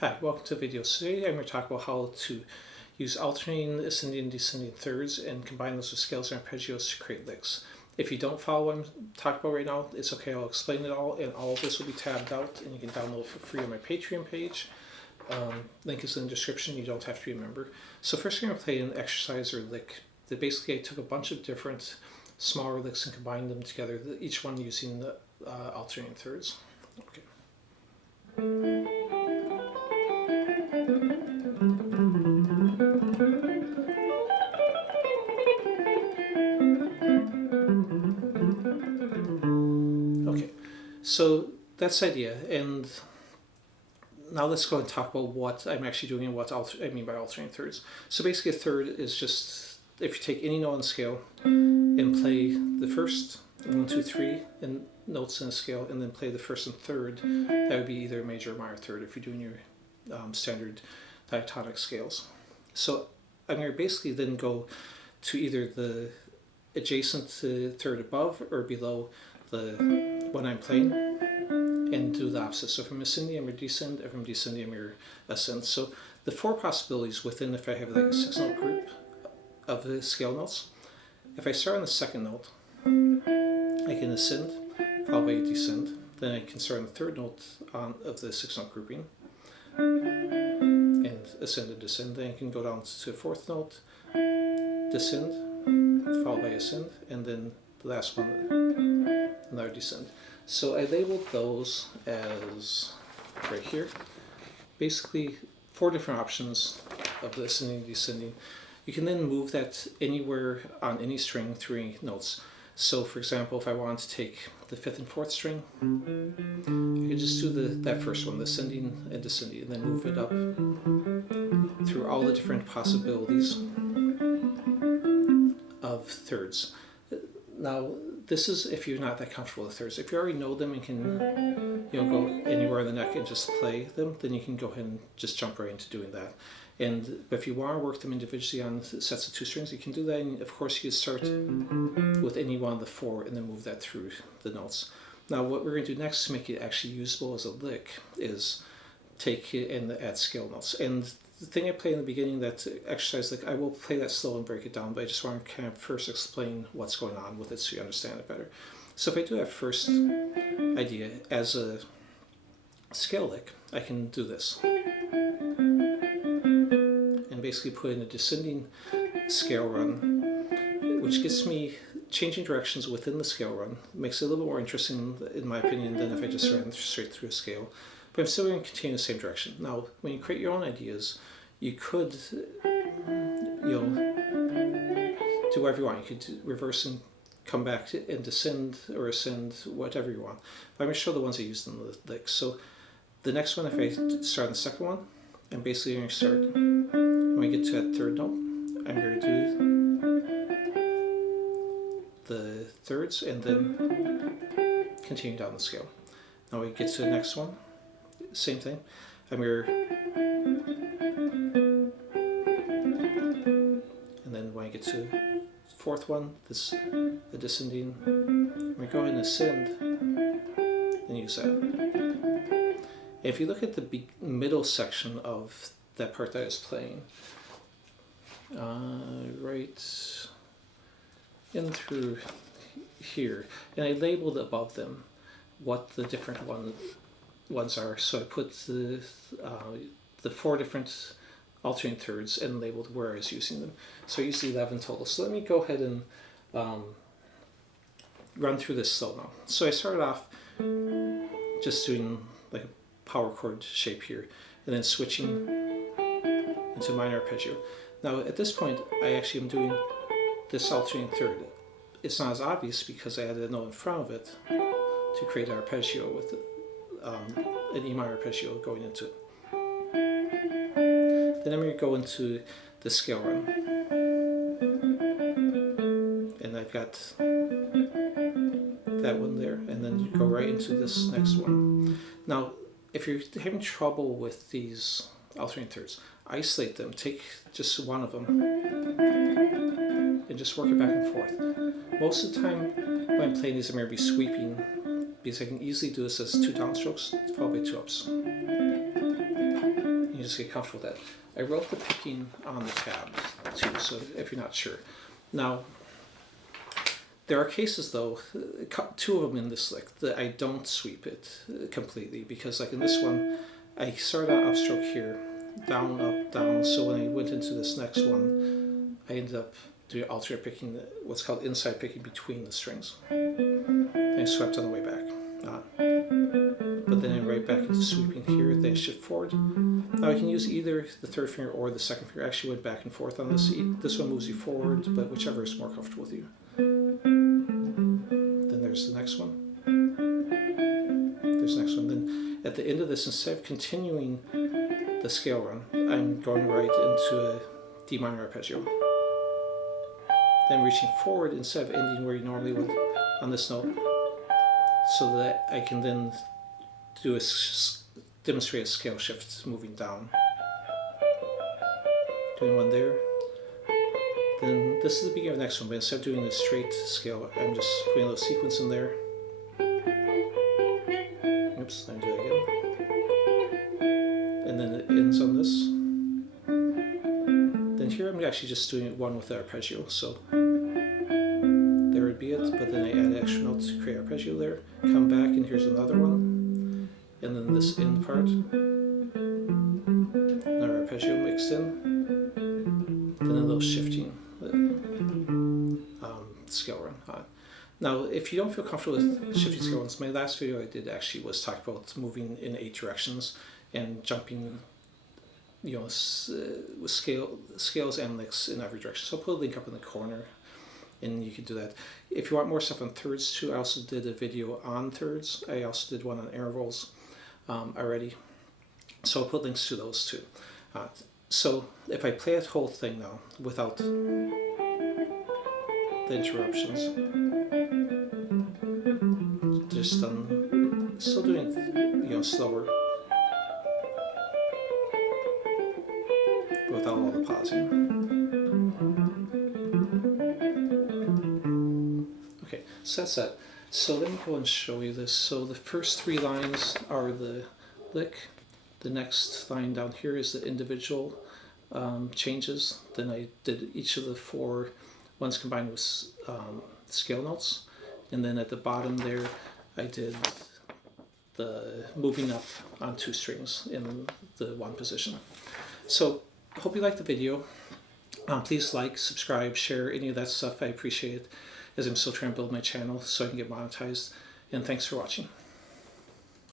Hi, welcome to the video. So today I'm going to talk about how to use alternating, ascending, and descending thirds and combine those with scales and arpeggios to create licks. If you don't follow what I'm talking about right now, it's okay, I'll explain it all, and all of this will be tabbed out, and you can download it for free on my Patreon page. Link is in the description, you don't have to be a member. So first I'm going to play an exercise or lick that basically I took a bunch of different smaller licks and combined them together, each one using the alternating thirds. Okay. Okay, so that's the idea, and now let's go and talk about what I'm actually doing and what I mean by alternating thirds. So basically a third is just, if you take any note on the scale and play the first 1, 2, 3 and notes in a scale, and then play the first and third, that would be either a major or minor third if you're doing your standard diatonic scales. So I'm going to basically then go to either the adjacent third above or below the one I'm playing and do the opposite. So from ascending I'm going to descend, and from descending I'm going to ascend. So the four possibilities within, if I have like a 6-note group of the scale notes, if I start on the second note, I can ascend, followed by a descend. Then I can start on the third note of the 6-note grouping and ascend and descend. Then I can go down to a fourth note, descend, followed by ascend, and then the last one, another descend. So I labeled those as right here. Basically 4 different options of the ascending and descending. You can then move that anywhere on any string through any notes. So for example, if I want to take the 5th and 4th string, I could just do that first one, the ascending and descending, and then move it up through all the different possibilities of thirds. Now, this is if you're not that comfortable with thirds. If you already know them and can go anywhere in the neck and just play them, then you can go ahead and just jump right into doing that. And if you want to work them individually on sets of 2 strings, you can do that. And of course, you can start with any one of the 4 and then move that through the notes. Now, what we're going to do next to make it actually usable as a lick is take it and add scale notes. And the thing I play in the beginning, that exercise, like I will play that slow and break it down, but I just want to kind of first explain what's going on with it so you understand it better. So if I do that first idea as a scale lick, I can do this. And basically put in a descending scale run, which gets me changing directions within the scale run. Makes it a little more interesting, in my opinion, than if I just ran straight through a scale. But I'm still going to continue the same direction. Now, when you create your own ideas, you could, do whatever you want. You could reverse and come back and descend or ascend, whatever you want. But I'm going to show the ones I used in the licks. So the next one, if I start on the second one, I'm basically going to start, when I get to that third note, I'm going to do the thirds and then continue down the scale. Now we get to the next one, same thing. I'm going to, and then when I get to the fourth one, the descending, I'm going to go ahead and ascend and use that. If you look at the middle section of that part that I was playing, right in through here, and I labeled above them what the different ones are. So I put the 4 different alternating thirds and labeled where I was using them. So I used 11 total. So let me go ahead and run through this slow now. So I started off just doing like a power chord shape here, and then switching into minor arpeggio. Now at this point, I actually am doing this alternating third. It's not as obvious because I added a note in front of it to create an arpeggio with an E minor arpeggio going into it. Then I'm going to go into the scale run, and I've got that one there, and then you go right into this next one. Now, if you're having trouble with these alternating thirds, isolate them. Take just one of them and just work it back and forth. Most of the time when I'm playing these, I'm going to be sweeping because I can easily do this as 2 downstrokes followed by 2 ups. just get comfortable with that. I wrote the picking on the tab too, so if you're not sure. Now, there are cases though, two of them in this lick, that I don't sweep it completely, because like in this one, I started out upstroke here, down, up, down, so when I went into this next one, I ended up doing alternate picking, what's called inside picking between the strings. And I swept on the way back. But then I'm right back into sweeping here, then I shift forward. Now I can use either the third finger or the second finger. I actually went back and forth on this. This one moves you forward, but whichever is more comfortable with you. Then there's the next one. There's the next one. Then at the end of this, instead of continuing the scale run, I'm going right into a D minor arpeggio. Then reaching forward instead of ending where you normally would on this note, so that I can then do demonstrate a scale shift moving down. Doing one there. Then this is the beginning of the next one, but instead of doing the straight scale, I'm just putting a little sequence in there. Oops, let me do that again. And then it ends on this. Then here I'm actually just doing one with the arpeggio, so there would be it, but then I add extra notes to create arpeggio there. Come back and here's another one. And then this end part. Another arpeggio mixed in. Then a little shifting scale run. Now, if you don't feel comfortable with shifting scale runs, my last video I did actually was talk about moving in 8 directions and jumping, you know, with scales and licks in every direction. So I'll put a link up in the corner, and you can do that. If you want more stuff on thirds too, I also did a video on thirds. I also did one on intervals already. So I'll put links to those too. So if I play that whole thing now without the interruptions, just still doing, you know, slower, without all the pausing. Okay, so that's that. So let me go and show you this. So the first 3 lines are the lick. The next line down here is the individual changes. Then I did each of the 4 ones combined with scale notes. And then at the bottom there, I did the moving up on 2 strings in the 1 position. So I hope you liked the video. Please like, subscribe, share, any of that stuff. I appreciate it, as I'm still trying to build my channel so I can get monetized. And thanks for watching.